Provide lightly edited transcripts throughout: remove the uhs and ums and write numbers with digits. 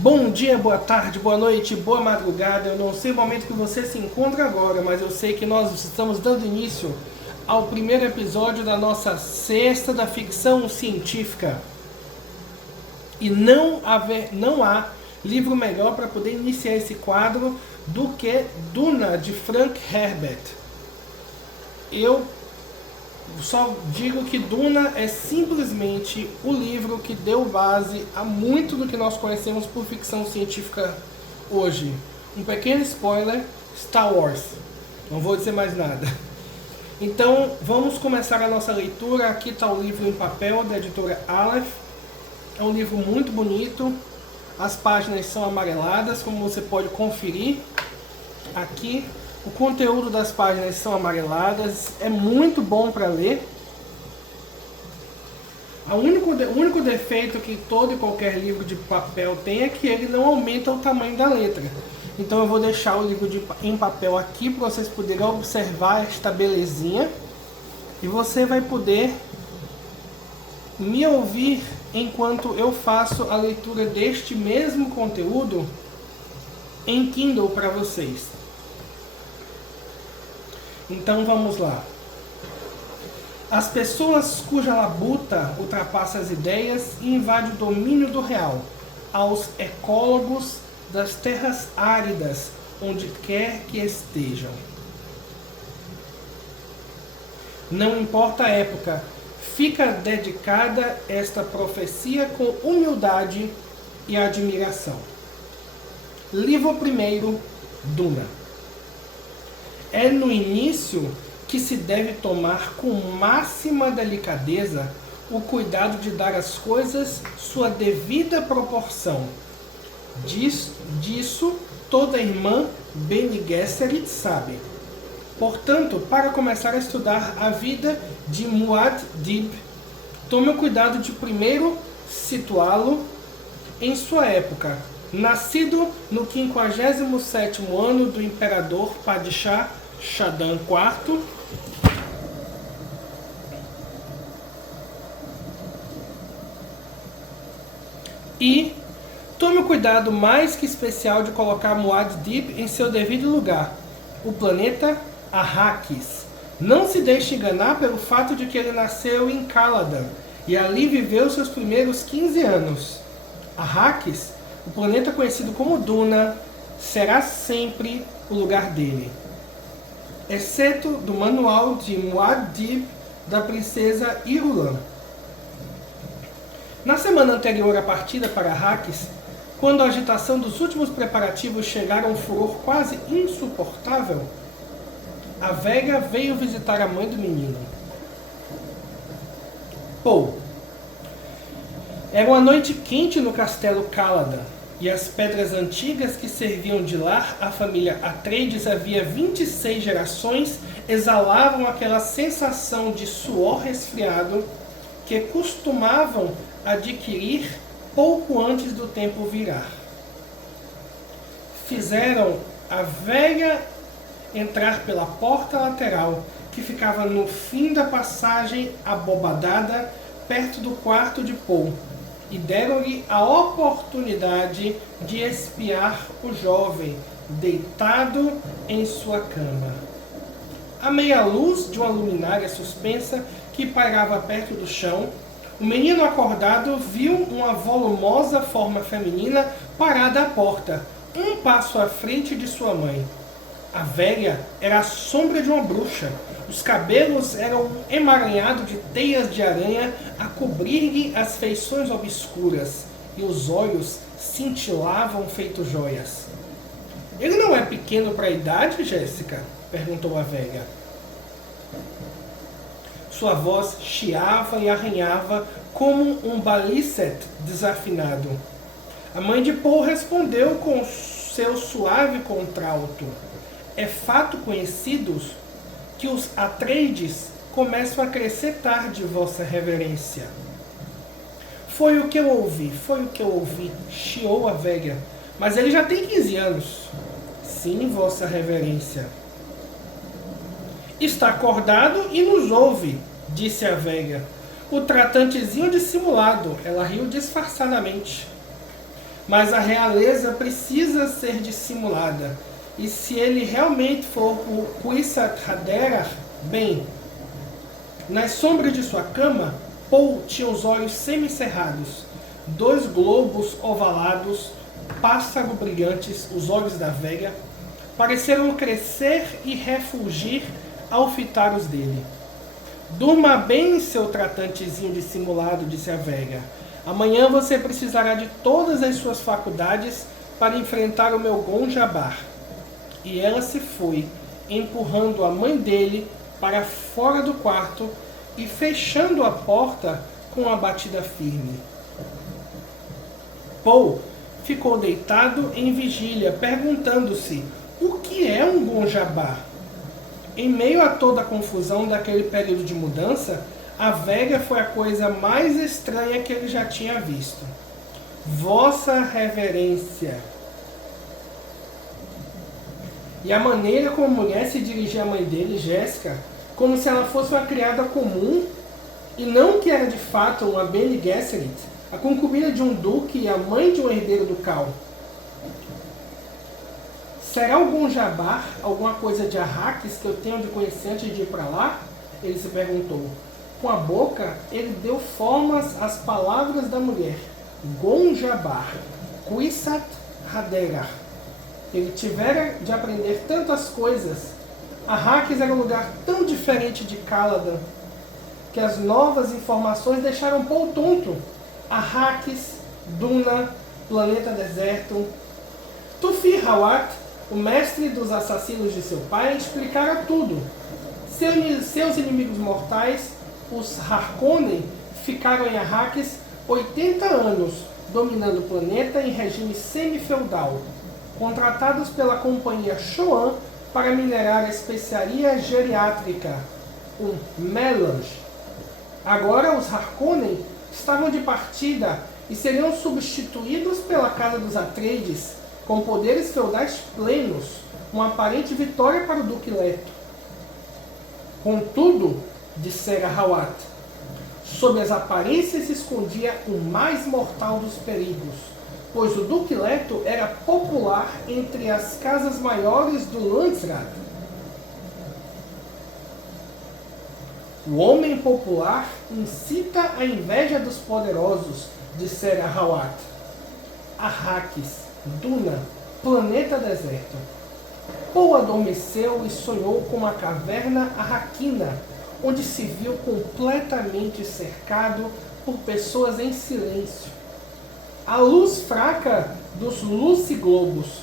Bom dia, boa tarde, boa noite, boa madrugada. Eu não sei o momento que você se encontra agora, mas eu sei que nós estamos dando início ao primeiro episódio da nossa sexta da ficção científica. E não há livro melhor para poder iniciar esse quadro do que Duna, de Frank Herbert. Eu só digo que Duna é simplesmente o livro que deu base a muito do que nós conhecemos por ficção científica hoje. Um pequeno spoiler, Star Wars. Não vou dizer mais nada. Então, vamos começar a nossa leitura. Aqui está o livro em papel da editora Aleph. É um livro muito bonito. As páginas são amareladas, como você pode conferir aqui. O conteúdo das páginas são amareladas, é muito bom para ler. O único defeito que todo e qualquer livro de papel tem é que ele não aumenta o tamanho da letra. Então eu vou deixar o livro em papel aqui para vocês poderem observar esta belezinha. E você vai poder me ouvir enquanto eu faço a leitura deste mesmo conteúdo em Kindle para vocês. Então vamos lá. As pessoas cuja labuta ultrapassa as ideias e invade o domínio do real, aos ecólogos das terras áridas, onde quer que estejam. Não importa a época, fica dedicada esta profecia com humildade e admiração. Livro 1, Duna. É no início que se deve tomar com máxima delicadeza o cuidado de dar às coisas sua devida proporção. Disso toda irmã Bene Gesserit sabe. Portanto, para começar a estudar a vida de Muad'Dib, tome o cuidado de primeiro situá-lo em sua época. Nascido no 57º ano do imperador Padishah Shaddam IV, e tome o cuidado mais que especial de colocar Muad'Dib em seu devido lugar, o planeta Arrakis. Não se deixe enganar pelo fato de que ele nasceu em Caladan e ali viveu seus primeiros 15 anos. Arrakis, o planeta conhecido como Duna, será sempre o lugar dele. Exceto do manual de Muad'Dib da princesa Irulan. Na semana anterior à partida para Arrakis, quando a agitação dos últimos preparativos chegaram a um furor quase insuportável, a velha veio visitar a mãe do menino. Paul. Era uma noite quente no castelo Caladan, e as pedras antigas que serviam de lar à família Atreides havia 26 gerações exalavam aquela sensação de suor resfriado que costumavam adquirir pouco antes do tempo virar. Fizeram a velha entrar pela porta lateral, que ficava no fim da passagem abobadada, perto do quarto de Paul, e deram-lhe a oportunidade de espiar o jovem, deitado em sua cama. À meia luz de uma luminária suspensa que pairava perto do chão, o menino acordado viu uma volumosa forma feminina parada à porta, um passo à frente de sua mãe. A velha era a sombra de uma bruxa. Os cabelos eram emaranhados de teias de aranha a cobrir-lhe as feições obscuras, e os olhos cintilavam feito joias. Ele não é pequeno para a idade, Jéssica? Perguntou a velha. Sua voz chiava e arranhava como um balicete desafinado. A mãe de Paul respondeu com seu suave contralto. É fato conhecido que os Atreides começam a crescer tarde, vossa reverência. Foi o que eu ouvi, chiou a velha. Mas ele já tem 15 anos. Sim, vossa reverência. Está acordado e nos ouve, disse a velha. O tratantezinho dissimulado. Ela riu disfarçadamente. Mas a realeza precisa ser dissimulada. E se ele realmente for o Quissat Haderach, bem, nas sombras de sua cama, Paul tinha os olhos semicerrados, 2 globos ovalados, pássaro brilhantes, os olhos da velha, pareceram crescer e refulgir ao fitar os dele. Durma bem, seu tratantezinho dissimulado, disse a velha. Amanhã você precisará de todas as suas faculdades para enfrentar o meu Gonjabar. E ela se foi, empurrando a mãe dele para fora do quarto e fechando a porta com uma batida firme. Paul ficou deitado em vigília, perguntando-se o que é um Gonjabar. Em meio a toda a confusão daquele período de mudança, a velha foi a coisa mais estranha que ele já tinha visto. Vossa Reverência. E a maneira como a mulher se dirigia à mãe dele, Jéssica, como se ela fosse uma criada comum, e não que era de fato uma Bene Gesserit, a concubina de um duque e a mãe de um herdeiro ducal. Será o Gonjabar alguma coisa de Arrakis que eu tenho de conhecer antes de ir para lá? Ele se perguntou. Com a boca, ele deu formas às palavras da mulher. Gonjabar, Quissat Haderach. Ele tivera de aprender tantas coisas. Arrakis era um lugar tão diferente de Caladan que as novas informações deixaram Paul tonto. Arrakis, Duna, planeta deserto. Tufi-Hawat, o mestre dos assassinos de seu pai, explicara tudo. Seus inimigos mortais, os Harkonnen, ficaram em Arrakis 80 anos, dominando o planeta em regime semi-feudal, contratados pela companhia Shoan para minerar a especiaria geriátrica, o melange. Agora os Harkonnen estavam de partida e seriam substituídos pela Casa dos Atreides, com poderes feudais plenos, uma aparente vitória para o Duque Leto. Contudo, dissera Hawat, sob as aparências se escondia o mais mortal dos perigos, pois o Duque Leto era popular entre as casas maiores do Landsraad. O homem popular incita a inveja dos poderosos, dissera Hawat. Arrakis, Duna, planeta deserto. Paul adormeceu e sonhou com uma caverna arraquina, onde se viu completamente cercado por pessoas em silêncio. A luz fraca dos luciglobos.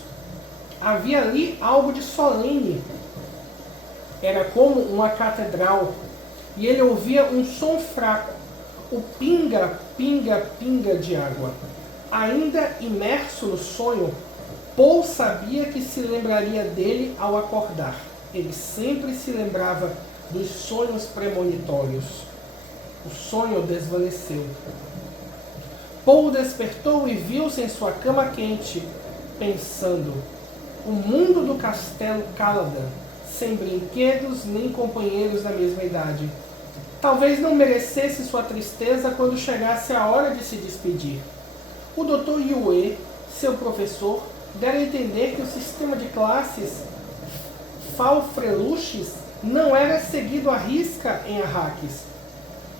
Havia ali algo de solene. Era como uma catedral, e ele ouvia um som fraco, o pinga, pinga, pinga de água. Ainda imerso no sonho, Paul sabia que se lembraria dele ao acordar. Ele sempre se lembrava dos sonhos premonitórios. O sonho desvaneceu. Paul despertou e viu-se em sua cama quente, pensando: o mundo do castelo Caladan, sem brinquedos nem companheiros da mesma idade. Talvez não merecesse sua tristeza quando chegasse a hora de se despedir. O Dr. Yue, seu professor, dera a entender que o sistema de classes Falfreluches não era seguido à risca em Arrakis.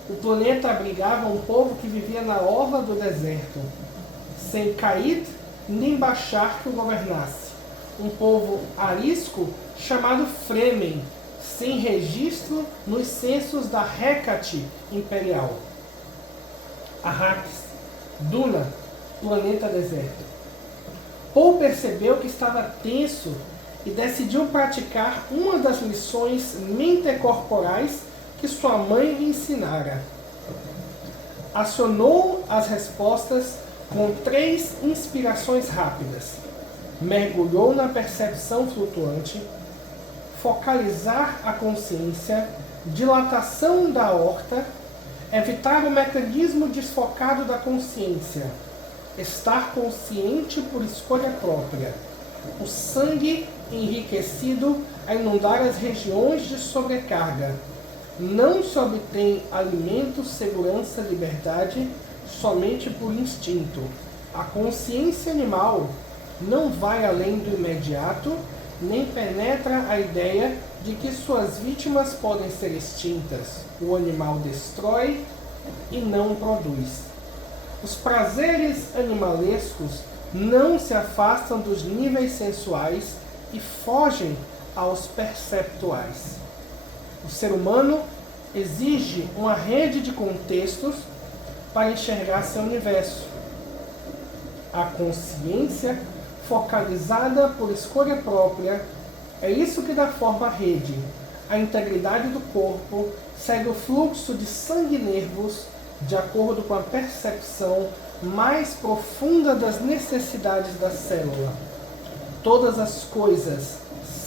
O planeta abrigava um povo que vivia na orla do deserto, sem Kaid nem Bashar que o governasse. Um povo arisco chamado Fremen, sem registro nos censos da Hecate imperial. Arrakis, Duna, planeta deserto. Paul percebeu que estava tenso e decidiu praticar uma das lições mentecorporais que sua mãe lhe ensinara. Acionou as respostas com 3 inspirações rápidas. Mergulhou na percepção flutuante, focalizar a consciência, dilatação da aorta, evitar o mecanismo desfocado da consciência, estar consciente por escolha própria, o sangue enriquecido a inundar as regiões de sobrecarga. Não se obtém alimento, segurança, liberdade somente por instinto. A consciência animal não vai além do imediato, nem penetra a ideia de que suas vítimas podem ser extintas. O animal destrói e não produz. Os prazeres animalescos não se afastam dos níveis sensuais e fogem aos perceptuais. O ser humano exige uma rede de contextos para enxergar seu universo. A consciência focalizada por escolha própria é isso que dá forma à rede. A integridade do corpo segue o fluxo de sangue e nervos de acordo com a percepção mais profunda das necessidades da célula. Todas as coisas,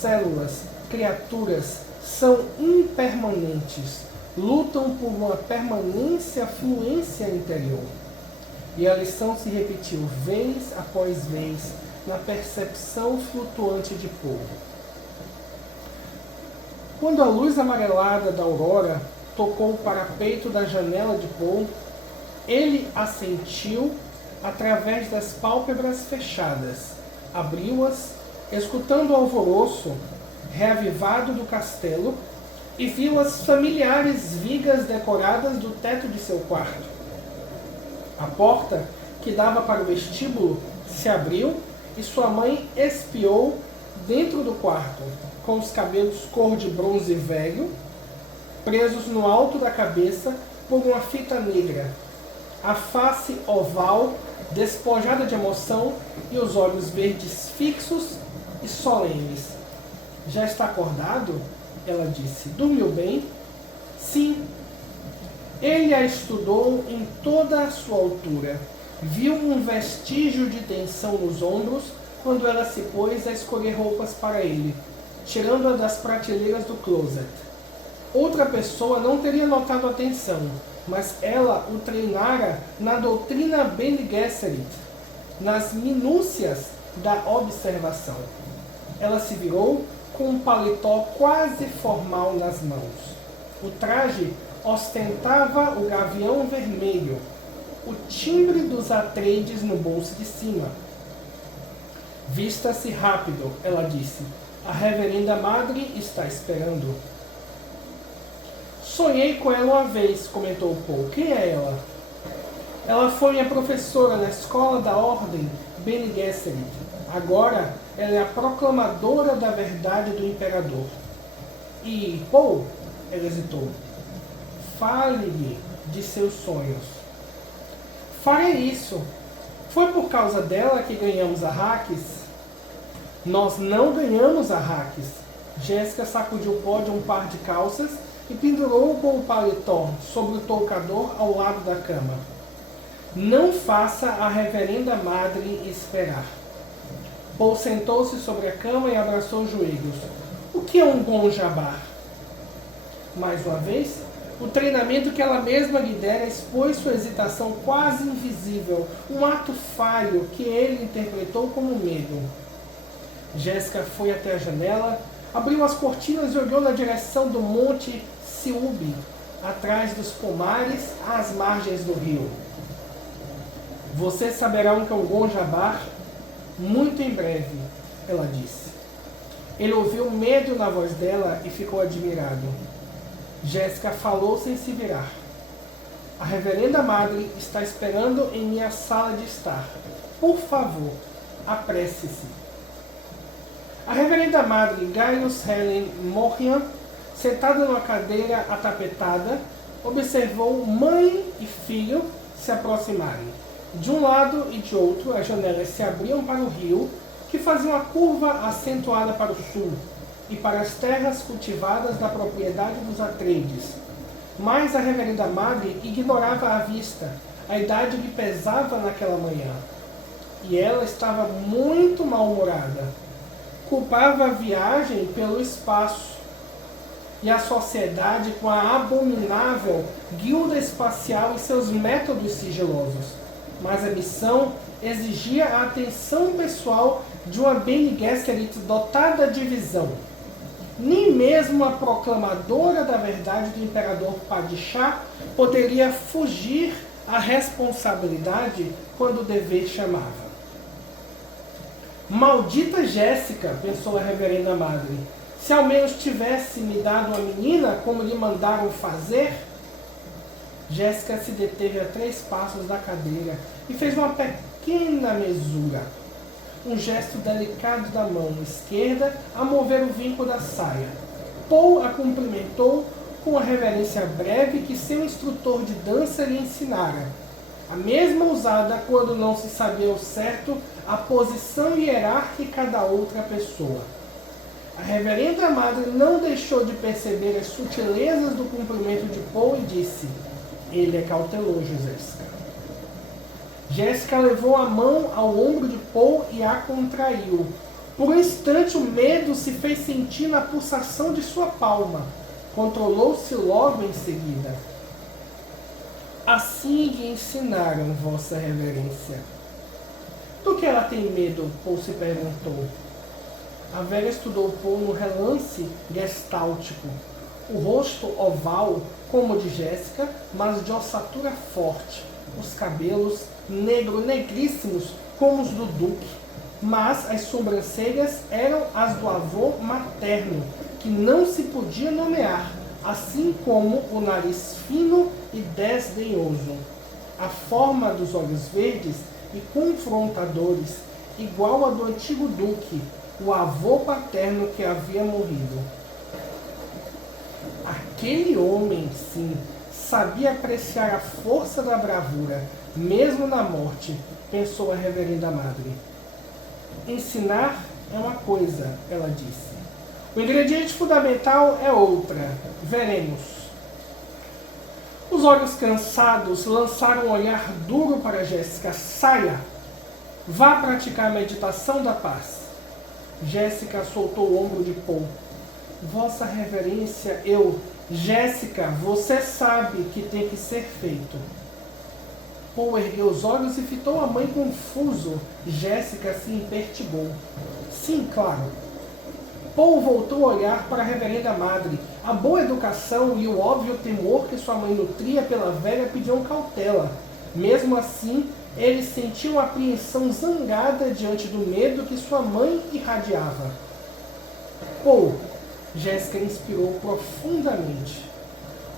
células, criaturas, são impermanentes, lutam por uma permanência, fluência interior. E a lição se repetiu vez após vez na percepção flutuante de Paul. Quando a luz amarelada da aurora tocou o parapeito da janela de Paul, ele assentiu através das pálpebras fechadas, abriu-as, escutando o alvoroço reavivado do castelo, e viu as familiares vigas decoradas do teto de seu quarto. A porta que dava para o vestíbulo se abriu e sua mãe espiou dentro do quarto, com os cabelos cor de bronze velho, presos no alto da cabeça por uma fita negra, a face oval, despojada de emoção e os olhos verdes fixos e solenes. Já está acordado? Ela disse. Dormiu bem? Sim. Ele a estudou em toda a sua altura. Viu um vestígio de tensão nos ombros quando ela se pôs a escolher roupas para ele, tirando-a das prateleiras do closet. Outra pessoa não teria notado a tensão, mas ela o treinara na doutrina Bene Gesserit, nas minúcias da observação. Ela se virou com um paletó quase formal nas mãos. O traje ostentava o gavião vermelho, o timbre dos Atreides no bolso de cima. Vista-se rápido, ela disse. A reverenda madre está esperando. Sonhei com ela uma vez, comentou Paul. Quem é ela? Ela foi minha professora na escola da ordem Bene Gesserit. Agora ela é a proclamadora da verdade do imperador. E, Paul, ela hesitou, fale-me de seus sonhos. Farei isso. Foi por causa dela que ganhamos a Arrakis? Nós não ganhamos a Arrakis. Jéssica sacudiu o pó de um par de calças e pendurou com o paletó sobre o toucador ao lado da cama. Não faça a reverenda madre esperar. Paul sentou-se sobre a cama e abraçou os joelhos. O que é um bom jabar? Mais uma vez, o treinamento que ela mesma lhe dera expôs sua hesitação quase invisível, um ato falho que ele interpretou como medo. Jéssica foi até a janela, abriu as cortinas e olhou na direção do monte Siúbi, atrás dos pomares às margens do rio. Você saberá um Kangon Jabar muito em breve, ela disse. Ele ouviu medo na voz dela e ficou admirado. Jéssica falou sem se virar. A reverenda madre está esperando em minha sala de estar. Por favor, apresse-se. A reverenda madre Gaius Helen Morrian, sentada numa cadeira atapetada, observou mãe e filho se aproximarem. De um lado e de outro, as janelas se abriam para o rio, que fazia uma curva acentuada para o sul, e para as terras cultivadas da propriedade dos Atreides. Mas a reverenda madre ignorava a vista. A idade lhe pesava naquela manhã. E ela estava muito mal-humorada. Culpava a viagem pelo espaço e a sociedade com a abominável guilda espacial e seus métodos sigilosos. Mas a missão exigia a atenção pessoal de uma Bene Gesserit dotada de visão. Nem mesmo a proclamadora da verdade do imperador Padishah poderia fugir a responsabilidade quando o dever chamava. Maldita Jéssica, pensou a reverenda madre, se ao menos tivesse me dado uma menina como lhe mandaram fazer. Jéssica se deteve a 3 passos da cadeira e fez uma pequena mesura. Um gesto delicado da mão esquerda a mover o vinco da saia. Paul a cumprimentou com a reverência breve que seu instrutor de dança lhe ensinara, a mesma usada quando não se sabia ao certo a posição hierárquica da outra pessoa. A reverenda madre não deixou de perceber as sutilezas do cumprimento de Paul e disse: ele é cauteloso, Jéssica. Jéssica levou a mão ao ombro de Paul e a contraiu. Por um instante o medo se fez sentir na pulsação de sua palma. Controlou-se logo em seguida. Assim lhe ensinaram, vossa reverência. Do que ela tem medo? Paul se perguntou. A velha estudou Paul no relance gestáltico. O rosto oval, como o de Jéssica, mas de ossatura forte. Os cabelos negríssimos, como os do Duque. Mas as sobrancelhas eram as do avô materno, que não se podia nomear, assim como o nariz fino e desdenhoso. A forma dos olhos verdes e confrontadores, igual a do antigo Duque, o avô paterno que havia morrido. Aquele homem, sim, sabia apreciar a força da bravura, mesmo na morte, pensou a reverenda madre. Ensinar é uma coisa, ela disse. O ingrediente fundamental é outra. Veremos. Os olhos cansados lançaram um olhar duro para Jéssica. Saia! Vá praticar a meditação da paz. Jéssica soltou o ombro de Paul. Vossa reverência, Jéssica, você sabe que tem que ser feito. Paul ergueu os olhos e fitou a mãe confuso. Jéssica se impertigou. Sim, claro. Paul voltou a olhar para a reverenda madre. A boa educação e o óbvio temor que sua mãe nutria pela velha pediam cautela. Mesmo assim, ele sentiu uma apreensão zangada diante do medo que sua mãe irradiava. Paul, Jéssica inspirou profundamente.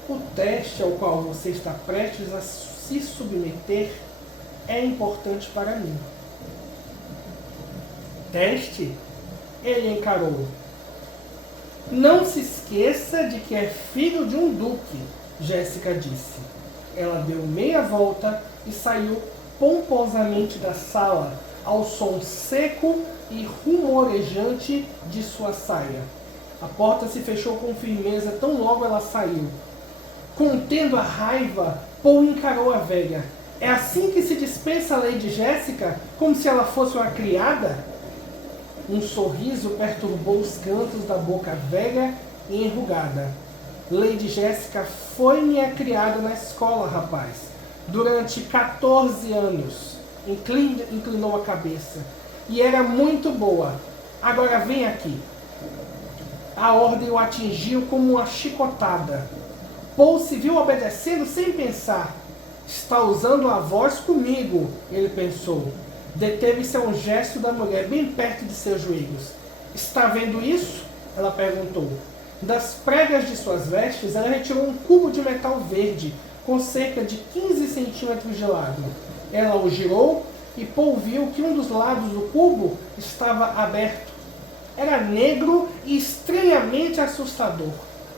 O teste ao qual você está prestes a se submeter é importante para mim. Teste? Ele encarou. Não se esqueça de que é filho de um duque, Jéssica disse. Ela deu meia volta e saiu pomposamente da sala, ao som seco e rumorejante de sua saia. A porta se fechou com firmeza tão logo ela saiu. Contendo a raiva, Paul encarou a velha. É assim que se dispensa a Lady Jéssica, como se ela fosse uma criada? Um sorriso perturbou os cantos da boca velha e enrugada. Lady Jéssica foi minha criada na escola, rapaz. Durante 14 anos. Inclinou a cabeça. E era muito boa. Agora vem aqui. A ordem o atingiu como uma chicotada. Paul se viu obedecendo sem pensar. Está usando a voz comigo, ele pensou. Deteve-se a um gesto da mulher bem perto de seus joelhos. Está vendo isso? Ela perguntou. Das pregas de suas vestes, ela retirou um cubo de metal verde, com cerca de 15 centímetros de lado. Ela o girou e Paul viu que um dos lados do cubo estava aberto. Era negro e estranhamente assustador.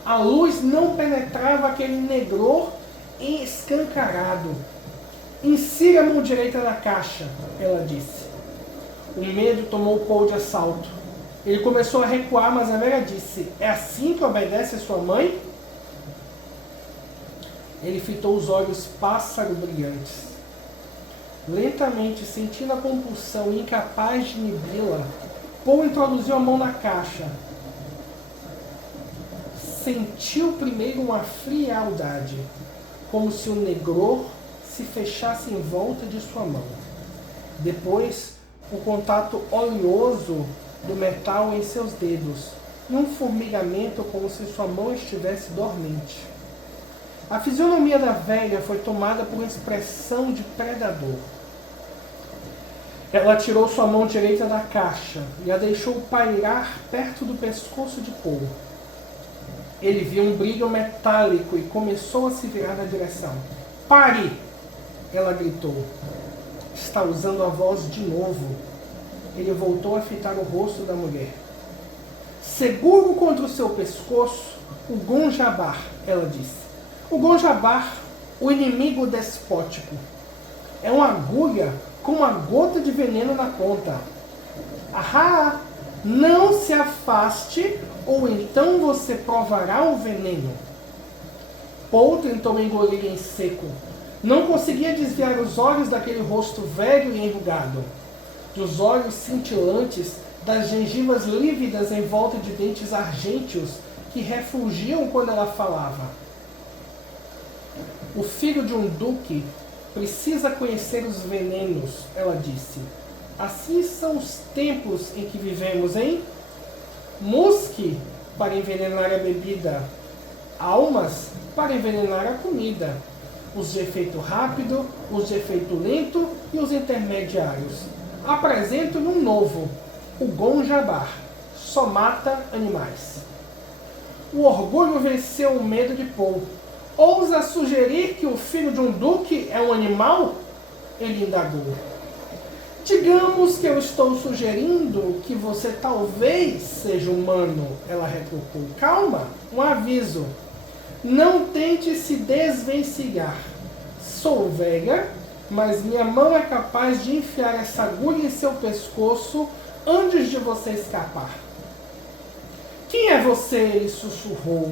A luz não penetrava aquele negror escancarado. Insira a mão direita na caixa, ela disse. O medo tomou Paul de assalto. Ele começou a recuar, mas a velha disse: é assim que obedece a sua mãe? Ele fitou os olhos pássaro brilhantes. Lentamente, sentindo a compulsão e incapaz de inibi-la, Paul introduziu a mão na caixa. Sentiu primeiro uma frialdade, como se o negror se fechasse em volta de sua mão. Depois, o contato oleoso do metal em seus dedos, e um formigamento como se sua mão estivesse dormente. A fisionomia da velha foi tomada por uma expressão de predador. Ela tirou sua mão direita da caixa e a deixou pairar perto do pescoço de Paul. Ele viu um brilho metálico e começou a se virar na direção. Pare! Ela gritou. Está usando a voz de novo. Ele voltou a fitar o rosto da mulher. Seguro contra o seu pescoço, o Gonjabar, ela disse. O Gonjabar, o inimigo despótico. É uma agulha com uma gota de veneno na ponta. Ahá! Não se afaste, ou então você provará o veneno. Paul tentou engolir em seco. Não conseguia desviar os olhos daquele rosto velho e enrugado, dos olhos cintilantes, das gengivas lívidas em volta de dentes argênteos que refulgiam quando ela falava. O filho de um duque precisa conhecer os venenos, ela disse. Assim são os tempos em que vivemos, hein? Musque para envenenar a bebida, almas para envenenar a comida, os de efeito rápido, os de efeito lento e os intermediários. Apresento-lhe um novo, o Gonjabar, só mata animais. O orgulho venceu o medo de Paul. Ousa sugerir que o filho de um duque é um animal? Ele indagou. Digamos que eu estou sugerindo que você talvez seja humano, ela retrucou. Calma, um aviso. Não tente se desvencilhar. Sou velha, mas minha mão é capaz de enfiar essa agulha em seu pescoço antes de você escapar. Quem é você? Ele sussurrou.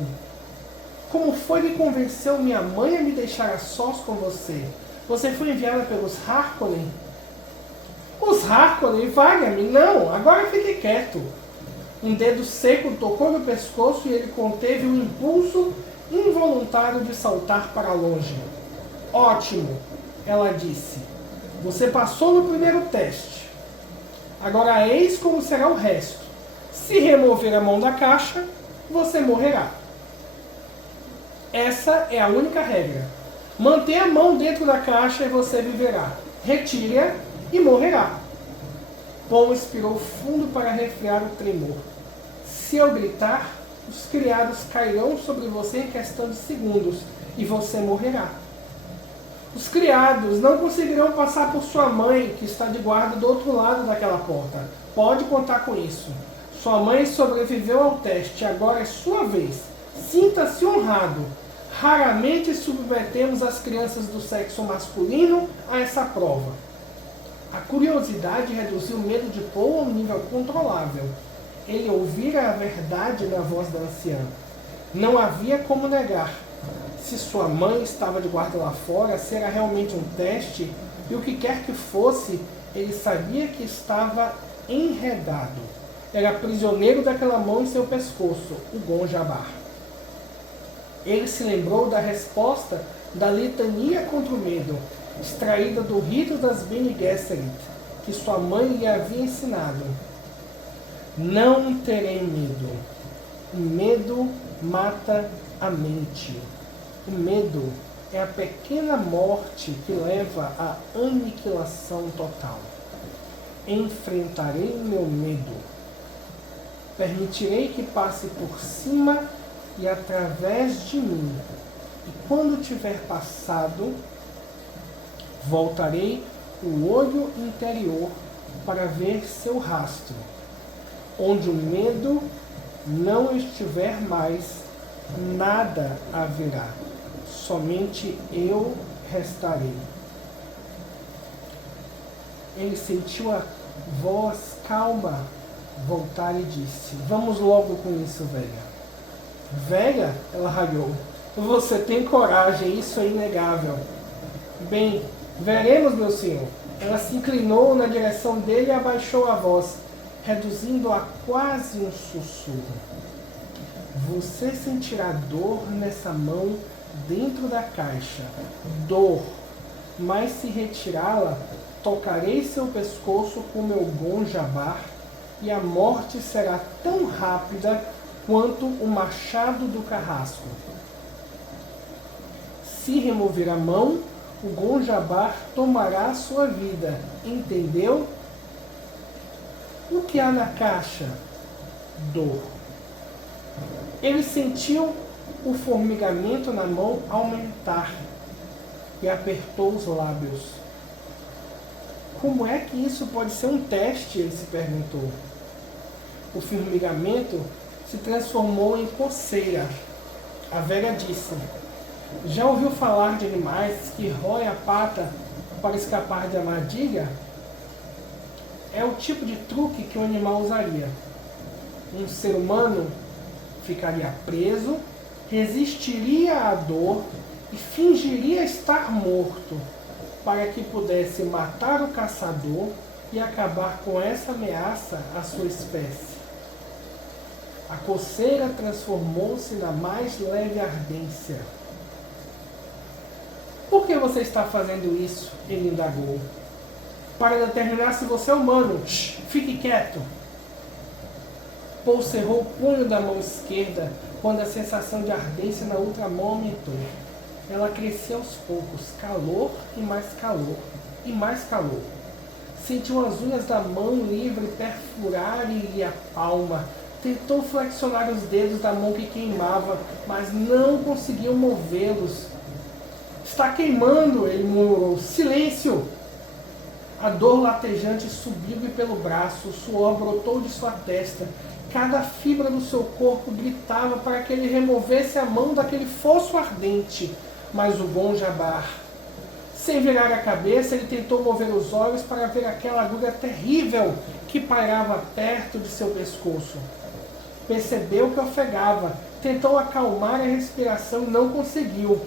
Como foi que convenceu minha mãe a me deixar a sós com você? Você foi enviada pelos Harkonnen? Os Harkonnen, valha-me, não, agora fique quieto. Um dedo seco tocou no pescoço e ele conteve um impulso involuntário de saltar para longe. Ótimo, ela disse. Você passou no primeiro teste. Agora eis como será o resto. Se remover a mão da caixa, você morrerá. Essa é a única regra. Mantenha a mão dentro da caixa e você viverá. Retire-a e morrerá. Paul expirou fundo para resfriar o tremor. Se eu gritar, os criados cairão sobre você em questão de segundos e você morrerá. Os criados não conseguirão passar por sua mãe, que está de guarda do outro lado daquela porta. Pode contar com isso. Sua mãe sobreviveu ao teste, agora é sua vez. Sinta-se honrado. Raramente submetemos as crianças do sexo masculino a essa prova. A curiosidade reduziu o medo de Paul a um nível controlável. Ele ouvira a verdade na voz da anciã. Não havia como negar. Se sua mãe estava de guarda lá fora, se era realmente um teste, e o que quer que fosse, ele sabia que estava enredado. Era prisioneiro daquela mão em seu pescoço, o Gonjabar. Ele se lembrou da resposta da litania contra o medo, extraída do rito das Bene Gesserit, que sua mãe lhe havia ensinado. Não terei medo. O medo mata a mente. O medo é a pequena morte que leva à aniquilação total. Enfrentarei o meu medo. Permitirei que passe por cima e através de mim. E quando tiver passado, voltarei o olho interior para ver seu rastro. Onde o medo não estiver mais, nada haverá. Somente eu restarei. Ele sentiu a voz calma voltar e disse: vamos logo com isso, velha. Velha? Ela ralhou. Você tem coragem, isso é inegável. Bem, veremos, meu senhor. Ela se inclinou na direção dele e abaixou a voz, reduzindo a quase um sussurro. Você sentirá dor nessa mão dentro da caixa. Dor. Mas se retirá-la, tocarei seu pescoço com meu Gonjabar e a morte será tão rápida quanto o machado do carrasco. Se remover a mão, o Gonjabar tomará a sua vida. Entendeu? O que há na caixa? Dor. Ele sentiu o formigamento na mão aumentar e apertou os lábios. Como é que isso pode ser um teste? Ele se perguntou. O formigamento se transformou em coceira. A velha disse: já ouviu falar de animais que roem a pata para escapar de armadilha? É o tipo de truque que o animal usaria. Um ser humano ficaria preso, resistiria à dor e fingiria estar morto, para que pudesse matar o caçador e acabar com essa ameaça à sua espécie. A coceira transformou-se na mais leve ardência. Por que você está fazendo isso? Ele indagou. Para determinar se você é humano. Shhh, fique quieto. Paul cerrou o punho da mão esquerda quando a sensação de ardência na outra mão aumentou. Ela crescia aos poucos, calor e mais calor, e mais calor. Sentiu as unhas da mão livre perfurarem-lhe a palma. Tentou flexionar os dedos da mão que queimava, mas não conseguiu movê-los. Está queimando, ele murmurou. Silêncio! A dor latejante subiu-lhe pelo braço, o suor brotou de sua testa. Cada fibra do seu corpo gritava para que ele removesse a mão daquele fosso ardente. Mas o Gonjabar, sem virar a cabeça, ele tentou mover os olhos para ver aquela agulha terrível que pairava perto de seu pescoço. Percebeu que ofegava, tentou acalmar a respiração e não conseguiu.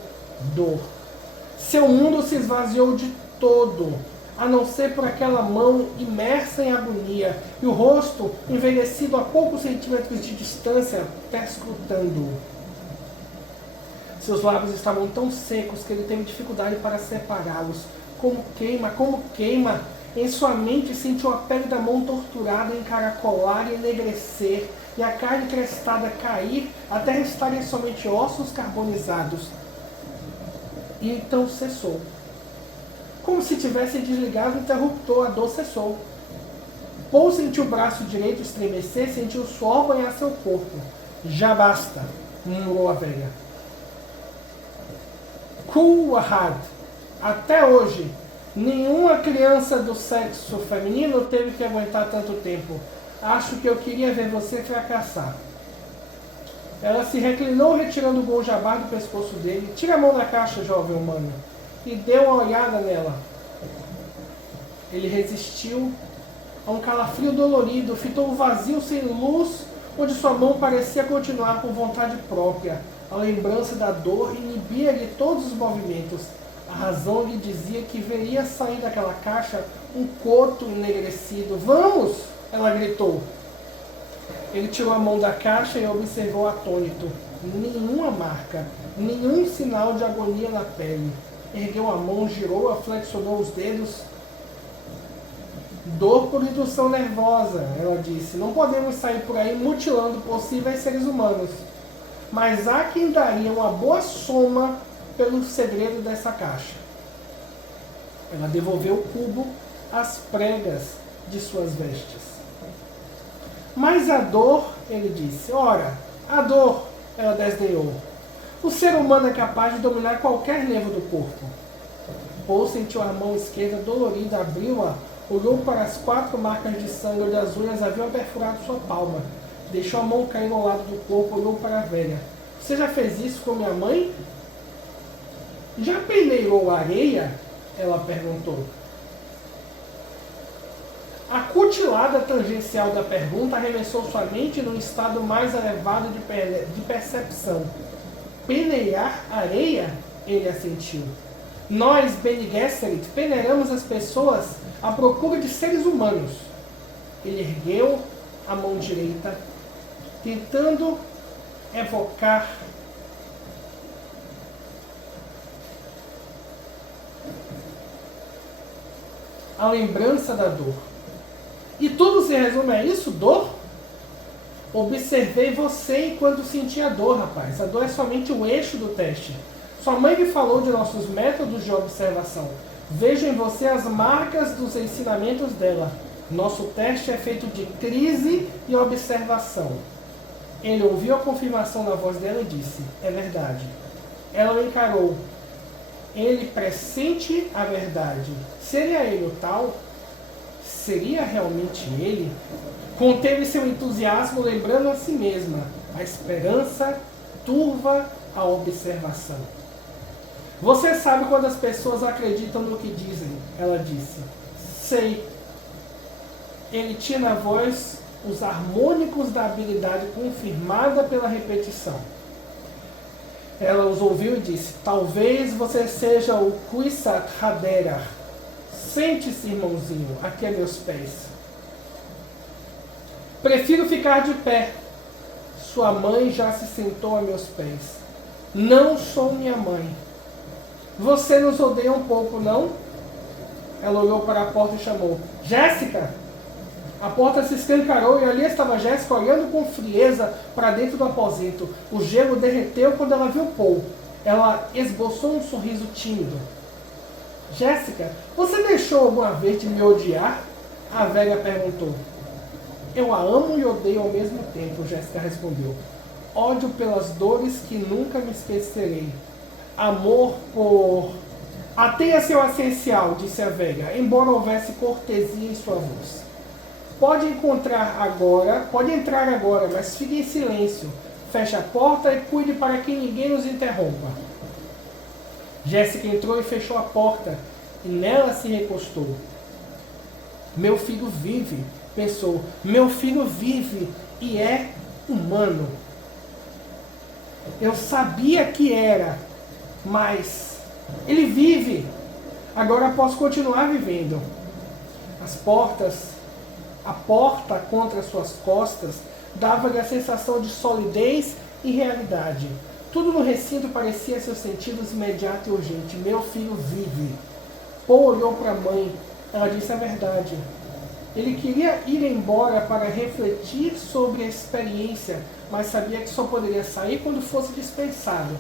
Dor. Seu mundo se esvaziou de todo, a não ser por aquela mão imersa em agonia e o rosto envelhecido a poucos centímetros de distância, perscrutando-o. Seus lábios estavam tão secos que ele teve dificuldade para separá-los. Como queima, como queima! Em sua mente sentiu a pele da mão torturada encaracolar e enegrecer, e a carne crestada cair até restarem somente ossos carbonizados. E então cessou. Como se tivesse desligado o interruptor, a dor cessou. Paul sentiu o braço direito estremecer, sentiu o suor banhar seu corpo. Já basta, murmurou a velha. Kulahad, até hoje, nenhuma criança do sexo feminino teve que aguentar tanto tempo. Acho que eu queria ver você fracassar. Ela se reclinou, retirando o Gonjabar do pescoço dele. Tira a mão da caixa, jovem humano, e deu uma olhada nela. Ele resistiu a um calafrio dolorido, fitou o vazio sem luz, onde sua mão parecia continuar por vontade própria. A lembrança da dor inibia-lhe todos os movimentos. A razão lhe dizia que veria sair daquela caixa um coto enegrecido. Vamos! Ela gritou. Ele tirou a mão da caixa e observou atônito. Nenhuma marca, nenhum sinal de agonia na pele. Ergueu a mão, girou-a, flexionou os dedos. Dor por indução nervosa, ela disse. Não podemos sair por aí mutilando possíveis seres humanos. Mas há quem daria uma boa soma pelo segredo dessa caixa. Ela devolveu o cubo às pregas de suas vestes. Mas a dor, ele disse. Ora, a dor, ela desdenhou. O ser humano é capaz de dominar qualquer nervo do corpo. Paul sentiu a mão esquerda dolorida, abriu-a, olhou para as 4 marcas de sangue onde as unhas haviam perfurado sua palma. Deixou a mão cair no lado do corpo, olhou para a velha. Você já fez isso com minha mãe? Já peneirou areia? Ela perguntou. A cutilada tangencial da pergunta arremessou sua mente num estado mais elevado de percepção. Peneirar areia? Ele assentiu. Nós, Bene Gesserit, peneiramos as pessoas à procura de seres humanos. Ele ergueu a mão direita, tentando evocar a lembrança da dor. E tudo se resume a isso? Dor? Observei você enquanto sentia dor, rapaz. A dor é somente o eixo do teste. Sua mãe me falou de nossos métodos de observação. Vejo em você as marcas dos ensinamentos dela. Nosso teste é feito de crise e observação. Ele ouviu a confirmação da voz dela e disse: é verdade. Ela o encarou. Ele pressente a verdade. Seria ele o tal? Seria realmente ele? Conteve seu entusiasmo, lembrando a si mesma. A esperança turva a observação. Você sabe quando as pessoas acreditam no que dizem, ela disse. Sei. Ele tinha na voz os harmônicos da habilidade confirmada pela repetição. Ela os ouviu e disse: talvez você seja o Kuisat Hadera. Sente-se, irmãozinho, aqui a meus pés. Prefiro ficar de pé. Sua mãe já se sentou a meus pés. Não sou minha mãe. Você nos odeia um pouco, não? Ela olhou para a porta e chamou: Jéssica! A porta se escancarou e ali estava Jéssica olhando com frieza para dentro do aposento. O gelo derreteu quando ela viu Paul. Ela esboçou um sorriso tímido. Jéssica, você deixou alguma vez de me odiar? A velha perguntou. Eu a amo e odeio ao mesmo tempo, Jéssica respondeu. Ódio pelas dores que nunca me esquecerei. Amor por... Ateia seu essencial, disse a velha, embora houvesse cortesia em sua voz. Pode entrar agora, mas fique em silêncio. Feche a porta e cuide para que ninguém nos interrompa. Jéssica entrou e fechou a porta, e nela se recostou. Meu filho vive, pensou. Meu filho vive e é humano. Eu sabia que era, mas ele vive. Agora posso continuar vivendo. A porta contra suas costas dava-lhe a sensação de solidez e realidade. Tudo no recinto parecia a seus sentidos imediato e urgente. Meu filho vive. Paul olhou para a mãe. Ela disse a verdade. Ele queria ir embora para refletir sobre a experiência, mas sabia que só poderia sair quando fosse dispensado.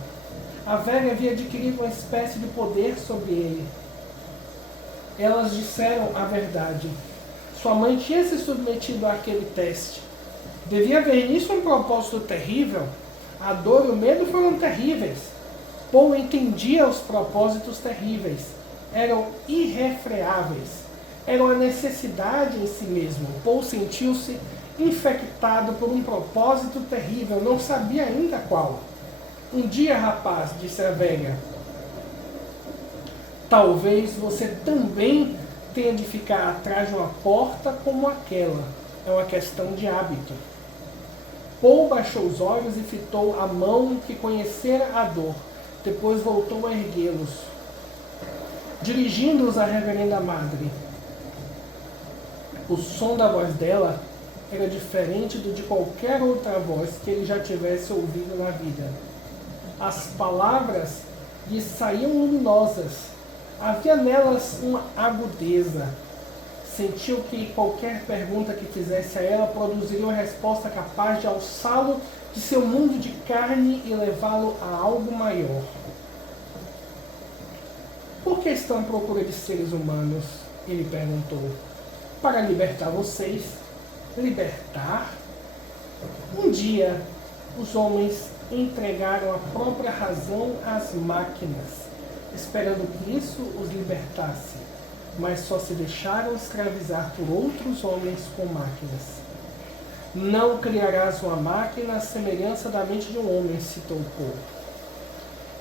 A velha havia adquirido uma espécie de poder sobre ele. Elas disseram a verdade. Sua mãe tinha se submetido àquele teste. Devia haver nisso um propósito terrível. A dor e o medo foram terríveis. Paul entendia os propósitos terríveis. Eram irrefreáveis. Eram a necessidade em si mesmo. Paul sentiu-se infectado por um propósito terrível. Não sabia ainda qual. Um dia, rapaz, disse a velha, talvez você também tenha de ficar atrás de uma porta como aquela. É uma questão de hábito. Paul baixou os olhos e fitou a mão que conhecera a dor. Depois voltou a erguê-los, dirigindo-os à reverenda madre. O som da voz dela era diferente do de qualquer outra voz que ele já tivesse ouvido na vida. As palavras lhe saíam luminosas. Havia nelas uma agudeza. Sentiu que qualquer pergunta que fizesse a ela produziria uma resposta capaz de alçá-lo de seu mundo de carne e levá-lo a algo maior. Por que estão à procura de seres humanos? Ele perguntou. Para libertar vocês. Libertar? Um dia, os homens entregaram a própria razão às máquinas, esperando que isso os libertasse, mas só se deixaram escravizar por outros homens com máquinas. Não criarás uma máquina à semelhança da mente de um homem, citou Paul.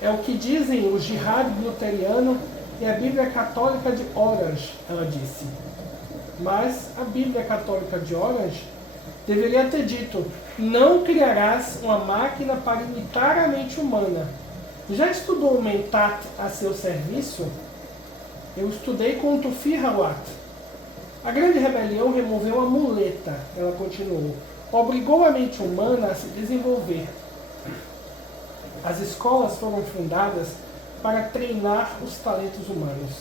É o que dizem o Jihad luteriano e a Bíblia Católica de Orange, ela disse. Mas a Bíblia Católica de Orange deveria ter dito: não criarás uma máquina para imitar a mente humana. Já estudou o Mentat a seu serviço? Eu estudei com o Tufi Hawat. A grande rebelião removeu a muleta, ela continuou. Obrigou a mente humana a se desenvolver. As escolas foram fundadas para treinar os talentos humanos.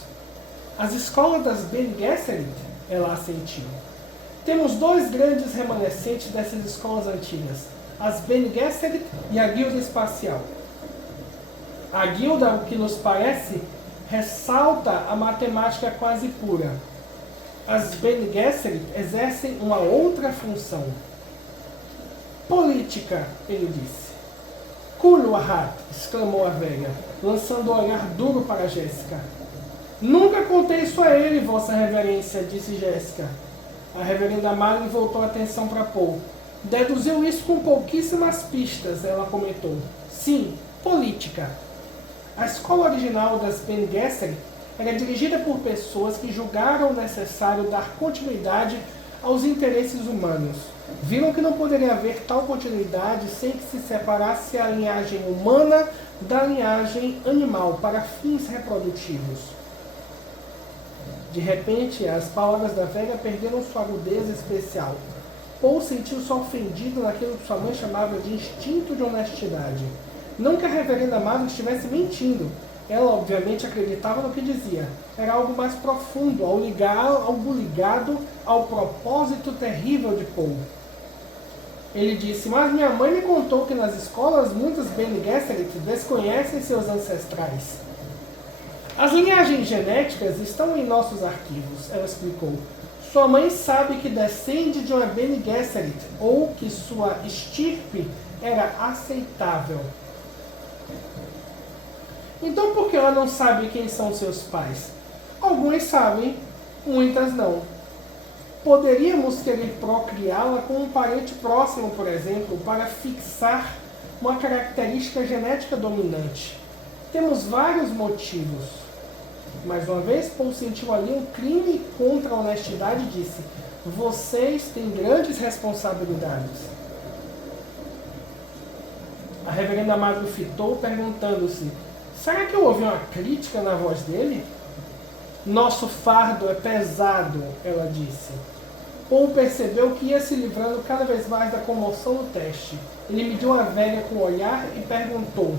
As escolas das Bene Gesserit, ela assentiu. Temos dois grandes remanescentes dessas escolas antigas, as Bene Gesserit e a Guilda Espacial. A guilda, o que nos parece, ressalta a matemática quase pura. As Bene Gesserit exercem uma outra função. Política, ele disse. Kuluahat, exclamou a velha, lançando um olhar duro para Jéssica. Nunca contei isso a ele, vossa reverência, disse Jéssica. A reverenda Madre voltou a atenção para Paul. Deduziu isso com pouquíssimas pistas, ela comentou. Sim, política. A escola original das Bene Gesserit era dirigida por pessoas que julgaram necessário dar continuidade aos interesses humanos. Viram que não poderia haver tal continuidade sem que se separasse a linhagem humana da linhagem animal para fins reprodutivos. De repente, as palavras da velha perderam sua agudeza especial. Paul sentiu-se ofendido naquilo que sua mãe chamava de instinto de honestidade. Não que a reverenda Madre estivesse mentindo. Ela, obviamente, acreditava no que dizia. Era algo mais profundo, algo ligado ao propósito terrível de Paul. Ele disse, mas minha mãe me contou que nas escolas muitas Bene Gesserit desconhecem seus ancestrais. As linhagens genéticas estão em nossos arquivos, ela explicou. Sua mãe sabe que descende de uma Bene Gesserit, ou que sua estirpe era aceitável. Então por que ela não sabe quem são seus pais? Alguns sabem, muitas não. Poderíamos querer procriá-la com um parente próximo, por exemplo, para fixar uma característica genética dominante. Temos vários motivos. Mais uma vez, Paul sentiu ali um crime contra a honestidade e disse, vocês têm grandes responsabilidades. A reverenda Madre fitou, perguntando-se, será que eu ouvi uma crítica na voz dele? Nosso fardo é pesado, ela disse. Paul percebeu que ia se livrando cada vez mais da comoção do teste. Ele mediu a velha com o olhar e perguntou,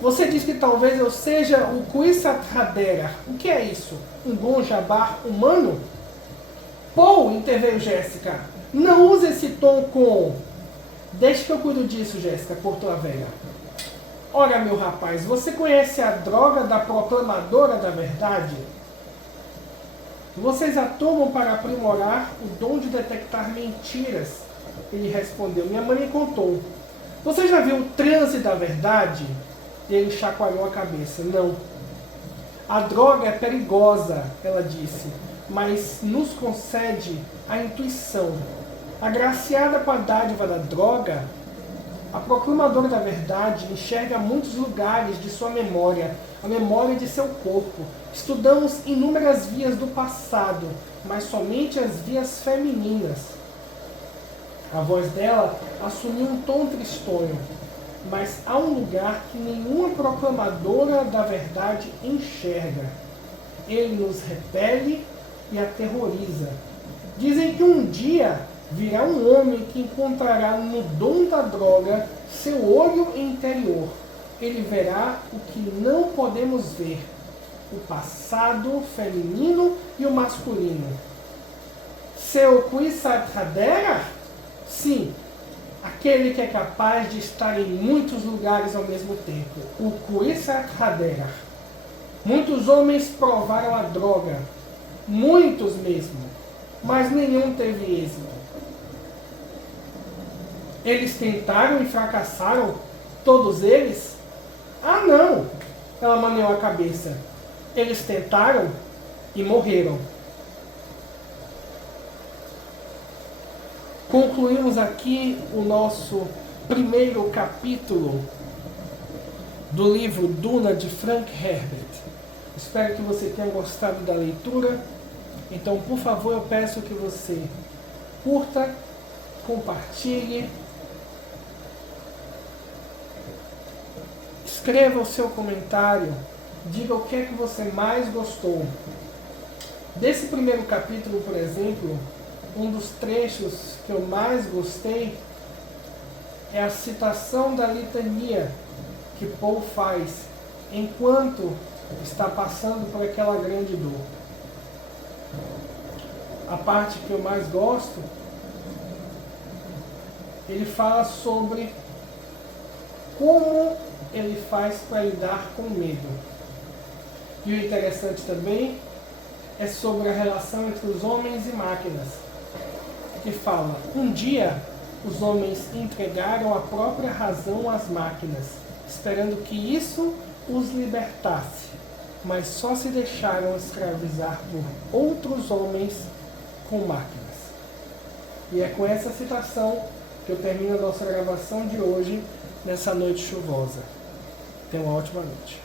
você diz que talvez eu seja o Kwisatz Haderach. O que é isso? Um Gonjabar humano? Paul, interveio Jéssica, não use esse tom com... Deixe que eu cuido disso, Jéssica, cortou a velha. Ora, meu rapaz, você conhece a droga da proclamadora da verdade? Vocês a tomam para aprimorar o dom de detectar mentiras. Ele respondeu, minha mãe me contou. Você já viu o transe da verdade? Ele chacoalhou a cabeça. Não. A droga é perigosa, ela disse, mas nos concede a intuição. Agraciada com a dádiva da droga, a proclamadora da verdade enxerga muitos lugares de sua memória, a memória de seu corpo. Estudamos inúmeras vias do passado, mas somente as vias femininas. A voz dela assumiu um tom tristonho. Mas há um lugar que nenhuma proclamadora da verdade enxerga. Ele nos repele e aterroriza. Dizem que um dia virá um homem que encontrará no dom da droga seu olho interior. Ele verá o que não podemos ver. O passado feminino e o masculino. Seu Kwisatz Haderach? Sim. Aquele que é capaz de estar em muitos lugares ao mesmo tempo. O Kwisatz Haderach. Muitos homens provaram a droga. Muitos mesmo. Mas nenhum teve êxito. Eles tentaram e fracassaram? Todos eles? Ah, não! Ela maneou a cabeça. Eles tentaram e morreram. Concluímos aqui o nosso primeiro capítulo do livro Duna, de Frank Herbert. Espero que você tenha gostado da leitura. Então, por favor, eu peço que você curta, compartilhe, escreva o seu comentário, diga o que é que você mais gostou. Desse primeiro capítulo, por exemplo, um dos trechos que eu mais gostei é a citação da litania que Paul faz enquanto está passando por aquela grande dor. A parte que eu mais gosto, ele fala sobre como ele faz para lidar com o medo. E o interessante também é sobre a relação entre os homens e máquinas, que fala: um dia os homens entregaram a própria razão às máquinas, esperando que isso os libertasse, mas só se deixaram escravizar por outros homens com máquinas. E é com essa citação que eu termino a nossa gravação de hoje, nessa noite chuvosa. Tenha uma ótima noite.